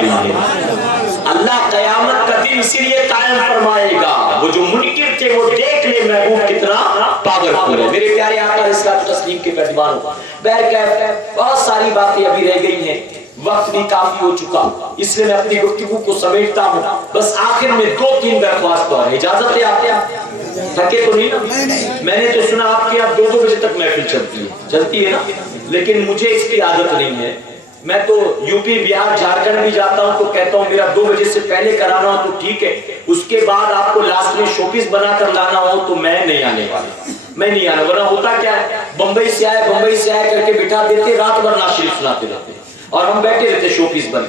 ثابت ہے۔ اللہ قیامت کا دن اسی لیے قائم فرمائے گا، وہ جو منکر تھے وہ دیکھ لے محبوب کتنا پاورفل ہے۔ میرے پیارے آقا اسلام تسلیم کے پیروانوں، بہرکیف بہت ساری باتیں ابھی رہ گئی ہیں، وقت بھی کافی ہو چکا، اس لیے میں اپنی گفتگو کو سمیٹتا ہوں۔ بس آخر میں 2-3 درخواست اور اجازت ہے آپ کیا تھکے تو نہیں نا؟ میں نے تو سنا آپ کے یہاں 2 بجے تک محفل چلتی ہے نا، لیکن مجھے اس کی عادت نہیں ہے۔ میں تو یو پی بہار جھارکھنڈ بھی جاتا ہوں تو کہتا ہوں میرا 2 بجے سے پہلے کرانا ہو تو ٹھیک ہے، اس کے بعد آپ کو لاسٹ میں شو پیس بنا کر لانا ہو تو میں نہیں آنے والا، میں نہیں آنا۔ ورنہ ہوتا کیا ہے، بمبئی سے آئے کر کے بٹھا دیتے، رات بھر نعت شریف سناتے رہتے اور ہم بیٹھے رہتے شو پیس بند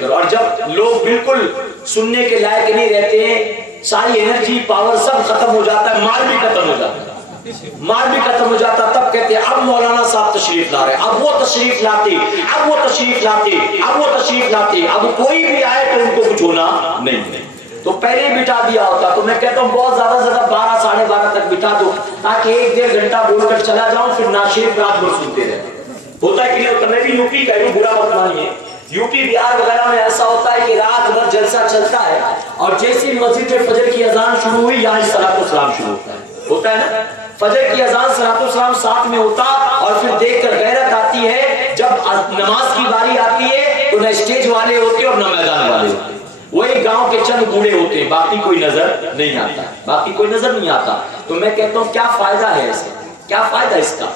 کر، اور جب لوگ بالکل سننے کے لائق نہیں رہتے ہیں، ساری انرجی پاور سب ختم ہو جاتا ہے، مال بھی ختم ہو جاتا، تب کہتے ہیں اب مولانا صاحب تشریف لا رہے، اب وہ تشریف لاتے، اب کوئی بھی آئے تو ان کو کچھ ہونا نہیں، تو پہلے ہی بٹھا دیا ہوتا۔ تو میں کہتا ہوں بہت زیادہ 12 ساڑھے 12 تک بٹھا دو تاکہ 1-1.5 گھنٹہ بول کر چلا جاؤں، پھر نعت شریف رات بھر سنتے رہتے۔ ہوتا ہے کہ میں بھی یو پی کا ہوں، برا مت مانیے، یو پی بہار وغیرہ میں ایسا ہوتا ہے کہ رات بھر جلسہ چلتا ہے اور جیسے مسجد میں فجر کی اذان شروع ہوئی یہاں صلاۃ و سلام شروع ہوتا ہے نا، فجر کی اذان صلاۃ و سلام ساتھ میں ہوتا، اور پھر دیکھ کر غیرت آتی ہے جب نماز کی باری آتی ہے تو نہ اسٹیج والے ہوتے اور نہ میدان والے ہوتے، وہی گاؤں کے چند بوڑھے ہوتے ہیں، باقی کوئی نظر نہیں آتا۔ تو میں کہتا ہوں کیا فائدہ ہے اس کا، کیا فائدہ اس کا؟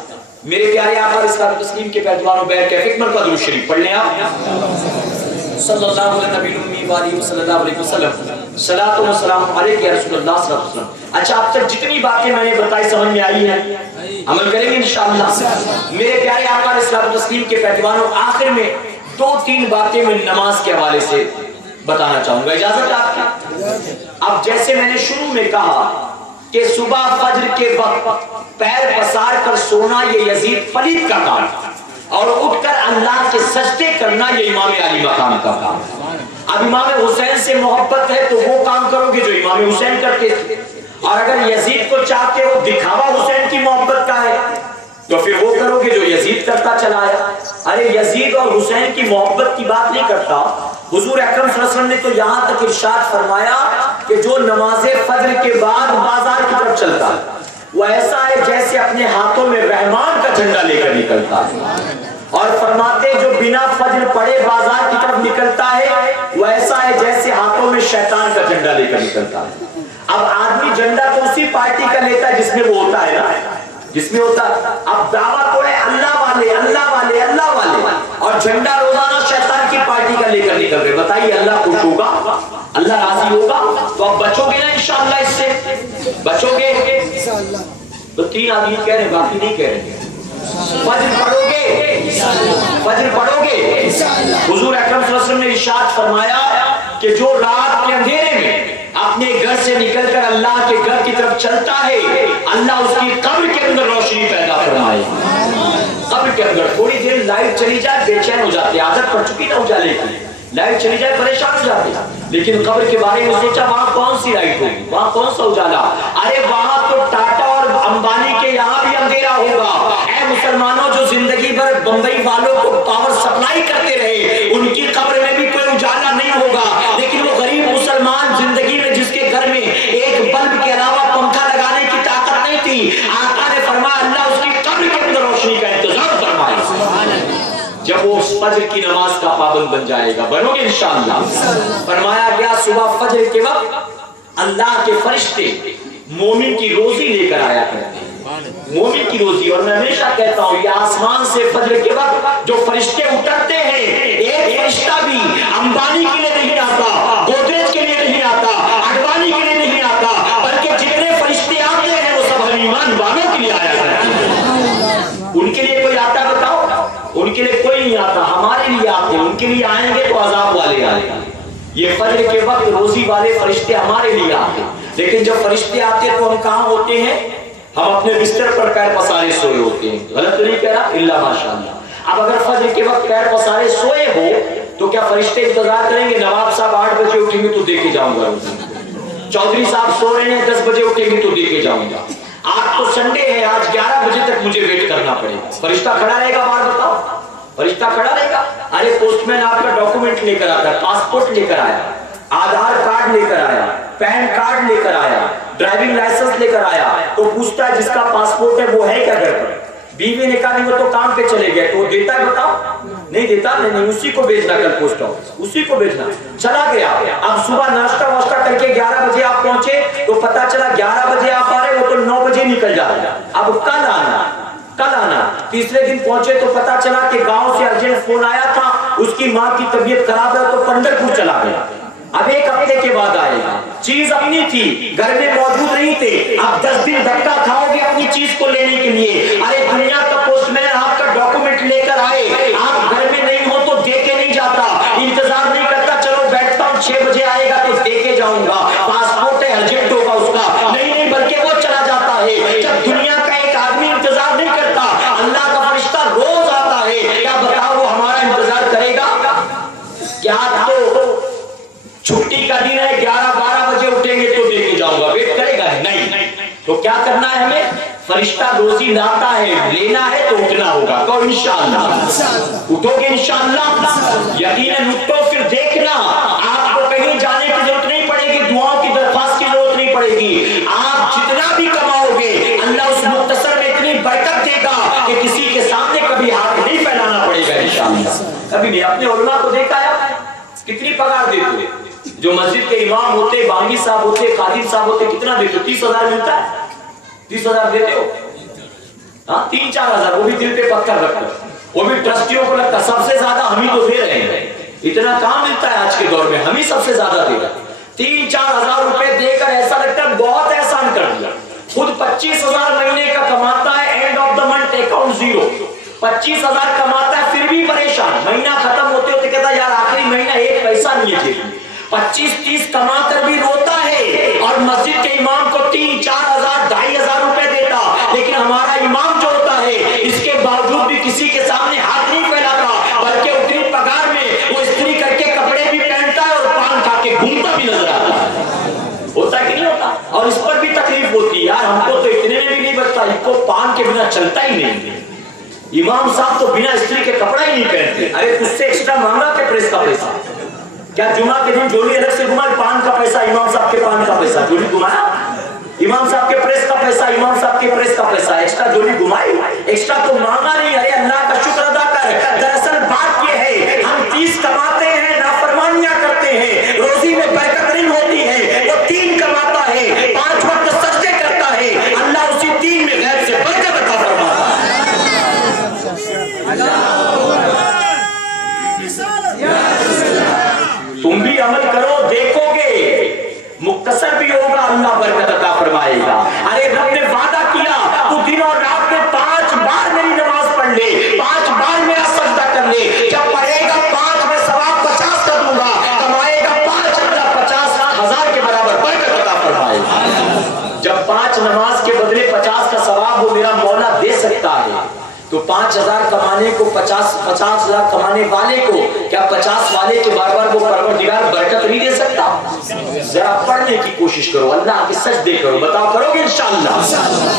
میرے پیارے آقا اسلام تسلیم کے پیروانوں، بہرکیف ایک مرتبہ درود شریف پڑھ لیں آپ، صلی اللہ علیہ نبی المی وآلہ صلی اللہ علیہ وسلم، صلاۃ و سلام علیک یا رسول اللہ صلی اللہ علیہ وسلم۔ اچھا، اب تک جتنی باتیں میں نے بتائی سمجھ میں آئی ہیں، عمل کریں گے انشاءاللہ۔ میرے پیارے آقا اسلام تسلیم کے پیروانوں، آخر میں 2-3 باتیں میں نماز کے حوالے سے بتانا چاہوں گا، اجازت ہے آپ کی؟ اب جیسے میں نے شروع میں کہا کہ صبح فجر کے وقت پیر پسار کر سونا یہ یزید پلید کا کام، اور اٹھ کر اللہ کے سجدے کرنا یہ امام علی مقام کا کام۔ اب امام حسین سے محبت ہے تو وہ کام کرو گے جو امام حسین کرتے تھے، اور اگر یزید کو چاہتے ہو دکھاوا حسین کی محبت کا ہے تو پھر وہ کرو گے جو یزید کرتا چلا آیا۔ ارے یزید اور حسین کی محبت کی بات نہیں کرتا، حضور اکرم صلی اللہ علیہ وسلم نے تو یہاں تک ارشاد فرمایا کہ جو نماز فجر کے بعد بازار کی طرف چلتا ہے وہ ایسا ہے جیسے اپنے ہاتھوں میں رحمان کا جھنڈا لے کر نکلتا ہے، اور فرماتے جو بنا فجر پڑے بازار کی طرف نکلتا ہے وہ ایسا ہے جیسے ہاتھوں میں شیطان کا جھنڈا لے کر نکلتا ہے۔ اب آدمی جھنڈا تو اسی پارٹی کا لیتا ہے جس میں وہ ہوتا ہے نا، جس میں ہوتا ہے۔ اب دعویٰ تو ہے اللہ والے اللہ والے اللہ والے، اور جھنڈا روزانہ شیطان کی پارٹی کا لے کر نکل رہے، بتائیے اللہ خوش ہوگا، اللہ راضی ہوگا؟ تو اب بچو گے نا انشاءاللہ، اس سے بچو گے؟ تو 3 آدمی کہہ رہے ہیں، باقی نہیں کہہ رہے۔ فجر پڑھو گے؟ حضور اکرم صلی اللہ علیہ وسلم نے ارشاد فرمایا کہ جو رات کے اندھیرے میں اپنے گھر سے نکل کر اللہ کے گھر کی طرف چلتا ہے، اللہ اس کی قبر کے اندر روشنی پیدا فرمائے۔ قبر کے اندر تھوڑی دیر لائٹ چلی جائے بے چین ہو جاتے، عادت پڑ چکی نا اجالے کی، لائٹ چلی جائے پریشان ہو جاتے، لیکن قبر کے بارے میں سوچا وہاں کون سی لائٹ ہوگی، وہاں کون سا اجالا؟ ارے وہاں تو ٹاٹا اور امبانی کے یہاں بھی اندھیرا ہوگا۔ اے مسلمانوں، جو زندگی بھر بمبئی والوں کو پاور سپلائی کرتے رہے، ان کی قبر میں بھی کوئی اجالا نہیں ہوگا، لیکن وہ غریب مسلمان زندگی میں جس کے گھر میں ایک بلب کے علاوہ پنکھا لگانے کی طاقت نہیں تھی، آقا نے فرمایا اللہ اس کی قبر کے اندر روشنی کا انتظام فرمائے۔ جب وہ فجر کی نماز کا پابند بن جائے گا، بنو گے انشاءاللہ۔ فرمایا گیا صبح فجر کے وقت اللہ کے فرشتے مومن کی روزی لے کر آیا کرتے ہیں، مومن کی روزی۔ اور میں ہمیشہ کہتا ہوں یہ آسمان سے فجر کے وقت جو فرشتے اترتے ہیں، ایک فرشتہ بھی امبانی کے لیے نہیں آتا، گودریج کے لیے نہیں آتا، اڈوانی کے لیے نہیں آتا، بلکہ جتنے فرشتے آتے ہیں وہ سب ایمان والوں کے لیے آیا کرتے ہیں۔ ان کے لیے کوئی آتا بتاؤ؟ ان کے لیے کوئی نہیں آتا، ہمارے لیے آتے ہیں۔ ان کے لیے آئیں گے تو عذاب والے آئیں گے۔ یہ فجر کے وقت روزی والے فرشتے ہمارے لیے آتے ہیں، لیکن جب فرشتے آتے تو ہم کہاں ہوتے ہیں؟ ہم اپنے بستر پر پیر پسارے سوئے ہوتے ہیں۔ غلط تو نہیں کہہ رہا؟ اللہ ماشاءاللہ۔ اب اگر فجر کے وقت پیر پسارے سوئے ہو تو کیا فرشتے انتظار کریں گے نواب صاحب 8 بجے اٹھیں گے تو دے کے جاؤں گا، چودھری صاحب سو رہے ہیں 10 بجے اٹھیں گے تو دے کے جاؤں گا، آج تو سنڈے ہے آج 11 بجے تک مجھے ویٹ کرنا پڑے گا، فرشتہ کھڑا رہے گا؟ بات بتاؤ، फरिश्ता खड़ा रहेगा। अरे पोस्टमैन आपका डॉक्यूमेंट लेकर आता है, पासपोर्ट लेकर आया, आधार कार्ड लेकर आया, पैन कार्ड लेकर आया, ड्राइविंग लाइसेंस लेकर आया, तो पूछता है जिसका पासपोर्ट है वो है क्या घर पर? बीवी ने कहा नहीं वो तो काम पे चले गए, तो देता है? बताओ, नहीं देता। नहीं, उसी को भेजना कल पोस्ट ऑफिस, उसी को भेजना। चला गया। अब सुबह नाश्ता वाश्ता करके 11 बजे आप पहुंचे, तो पता चला 11 बजे आप आ रहे, वो तो 9 बजे निकल जा रहा है। अब कल आना। तीसरे दिन पहुंचे तो पता चला कि गांव से अर्जेंट फोन आया था, उसकी माँ की तबीयत खराब है, तो पंढरपुर चला गया। अब 1 हफ्ते के बाद आएगा। चीज अपनी थी, घर में मौजूद नहीं थे। अब 10 दिन धक्का खाओगे अपनी चीज को लेने के लिए। अरे दुनिया का पोस्टमैन आपका डॉक्यूमेंट लेकर आए, आप घर में नहीं हो तो दे के नहीं जाता, इंतजार नहीं करता, चलो बैठता हूँ 6 बजे आएगा तो दे के जाऊंगा, पासपोर्ट है अर्जेंट होगा उसका, नहीं, बल्कि वो चला जाता है। जब दुनिया का एक आदमी इंतजार नहीं करता, अल्लाह का फरिश्ता रोज आता है। क्या बताओ वो हमारा इंतजार करेगा क्या? तो छुट्टी का दिन है, 11-12 बजे उठेंगे तो देके जाऊंगा, वेट करेगा? नहीं। तो क्या करना है हमें? फरिश्ता रोजी लाता है, लेना है तो उठना होगा। तो इंशाअल्लाह उठोगे, इंशाअल्लाह यकीनन उठो। फिर देखना आपको कहीं जाने की जरूरत नहीं पड़ेगी, दुआओं की दरख्वास्त की जरूरत नहीं पड़ेगी। आप जितना भी कमाओगे अल्लाह उस मुख्तसर में इतनी बरकत देगा कि किसी के सामने कभी हाथ नहीं फैलाना पड़ेगा इंशाअल्लाह। कभी नहीं। अपने उलमा को देखा है कितनी पगार देते? जो मस्जिद के इमाम होते, बांगी साहब होते, खादिम साहब होते, कितना देते? 30,000 मिलता है? 30,000 देते हो? हाँ, 3-4 हजार, वो भी दिल पे पत्थर रखकर, वो भी ट्रस्टियों को लगता सबसे ज्यादा हम ही तो दे रहे हैं। इतना काम मिलता है आज के दौर में, हम ही सबसे ज्यादा दे रहे हैं। 3-4 हजार रुपए देकर ऐसा लगता है बहुत एहसान कर दिया। खुद 25,000 महीने का कमाता है, end of the month account 0। 25,000 कमाता है फिर भी परेशान, महीना खत्म होते होते कहता यार आखिरी महीना एक पैसा नहीं है जेब में। 25-30 कमा कर भी रोता है, और मस्जिद के इमाम को 3-4 हजार 2,500 रुपए देता। लेकिन हमारा इमाम जो होता है इसके बावजूद भी किसी के सामने हाथ नहीं फैलाता, बल्कि उतनी पगार में वो इस्त्री करके कपड़े भी पहनता है और पान खा के घूमता भी नजर आता है। होता कि नहीं होता? और इस पर भी तकलीफ होती है, यार हमको तो इतने में भी नहीं बचता, इनको पान के बिना चलता ही नहीं। इमाम साहब तो बिना इस्त्री के कपड़ा ही नहीं पहनते। अरे तुझसे एक्स्ट्रा मांगा के प्रेस का पैसा? क्या जुमा के दिन जोली अलग से घुमाई? पान का पैसा इमाम साहब के, पान का पैसा जोली घुमाया, इमाम साहब के प्रेस का पैसा, इमाम साहब के प्रेस का पैसा, एक्स्ट्रा जोली घुमाई, एक्स्ट्रा तो मांगा नहीं। अरे अल्लाह का शुक्र अदा कर। दरअसल बात ये है हम 30 कमाते हैं, नाफरमानियां करते हैं, रोजी में बरकत नहीं होती है। वो 3 कमाता है, 5 वक्त सजदे करता है, अल्लाह उसी 3 में गैर से बरकत अता फरमाता है। तुम भी अमल करो, देखोगे मुख्तसर भी होगा, अल्लाह बरकत अता फरमाएगा। अरे रब ने वादा किया तू दिन और रात में 5 बार मेरी नमाज पढ़ ले, 5 बार मेरा सजदा कर ले। जब पढ़ेगा 5 में सवाब 50 का दूंगा, कमाएगा 5, अल्लाह 50,000 के बराबर बरकत अता फरमाएगा। जब 5 नमाज के बदले 50 का सवाब वो मेरा मौला दे सकता है, तो 5,000 कमाने को 50,000 कमाने वाले को क्या 50 वाले के बार बार वो परवरदिगार बरकत नहीं दे सकता? जरा पढ़ने की कोशिश करो, अल्लाह की सजदे करो, बताओ करोगे इंशाअल्लाह।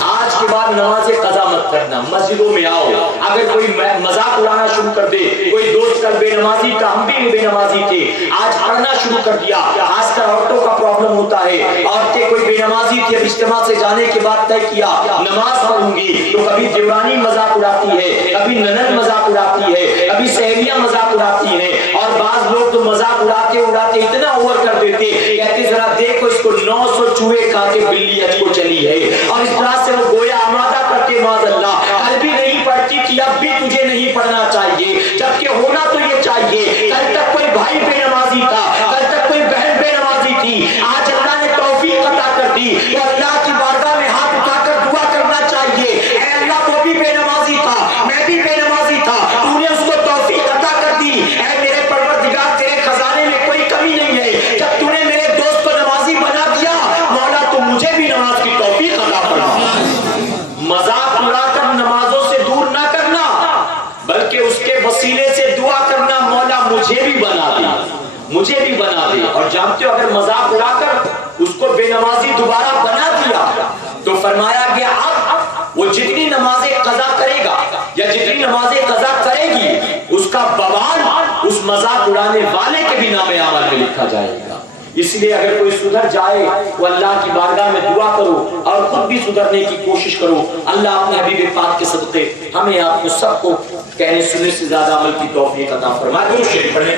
आज के बाद नमाज़े कज़ा मत करना, मस्जिदों में आओ। अगर कोई मजाक उड़ाना शुरू कर दे, कोई दोस्त कल बेनमाजी का, हम भी बेनमाजी थे, आज पढ़ना शुरू कर दिया। खासकर औरतों का प्रॉब्लम होता है, औरतें कोई बेनमाजी थी, अब इज्तिमा से जाने के बाद तय किया नमाज पढ़ूंगी, तो कभी देवरानी मजाक उड़ाती है, कभी ननद मजाक उड़ाती है, कभी सहेलियां मजाक उड़ाती हैं, और बाज लोग तो मजाक उड़ाते उड़ाते इतना ओवर कर देते, कहते जरा देखो इसको 900 चूहे खा के बिल्ली अज को चली है। और इस तरह से वो गोया आमादा करके माज़अल्लाह कल भी नहीं पढ़ती थी, अब भी तुझे नहीं पढ़ना चाहिए, जबकि होना तो ये चाहिए। कल तक कोई भाई बेनमाजी था, कल तक कोई बहन बेनमाजी थी, आज अल्लाह ने तौफीक अता कर दी, तो अल्लाह की बारगाह में हाथ उठाकर दुआ करना चाहिए, ऐ अल्लाह वो भी बेनमाजी था, मैं भी बेनमाजी था, तूने उसको तौफीक अता कर दी, ऐ मेरे परवरदिगार तेरे खजाने में कोई कमी नहीं है, जब तूने मेरे दोस्त को नमाजी बना दिया मौला तो मुझे भी नमाज की तौफीक अता फरमा। मजाक उड़ाकर नमाजों से दूर ना करना, बल्कि उसके वसीले से दुआ करना, मौला मुझे भी बना दे, मुझे भी बना दे। और जानते हो अगर मजाक उड़ाकर उसको बेनमाजी दोबारा बना दिया तो फरमाया गया अब वो जितनी नमाजें कज़ा करेगा या जितनी नमाजें कज़ा करेगी मजाक उड़ाने वाले के भी नाम अमल में लिखा जाएगा। इसलिए अगर कोई सुधर जाए तो अल्लाह की बारगाह में दुआ करो और खुद भी सुधरने की कोशिश करो। अल्लाह अपने हबीब पाक के सदक़े हमें आपको सबको कहने सुनने से ज्यादा अमल की तौफीक अता फरमाए। दुरूद शरीफ पढ़ने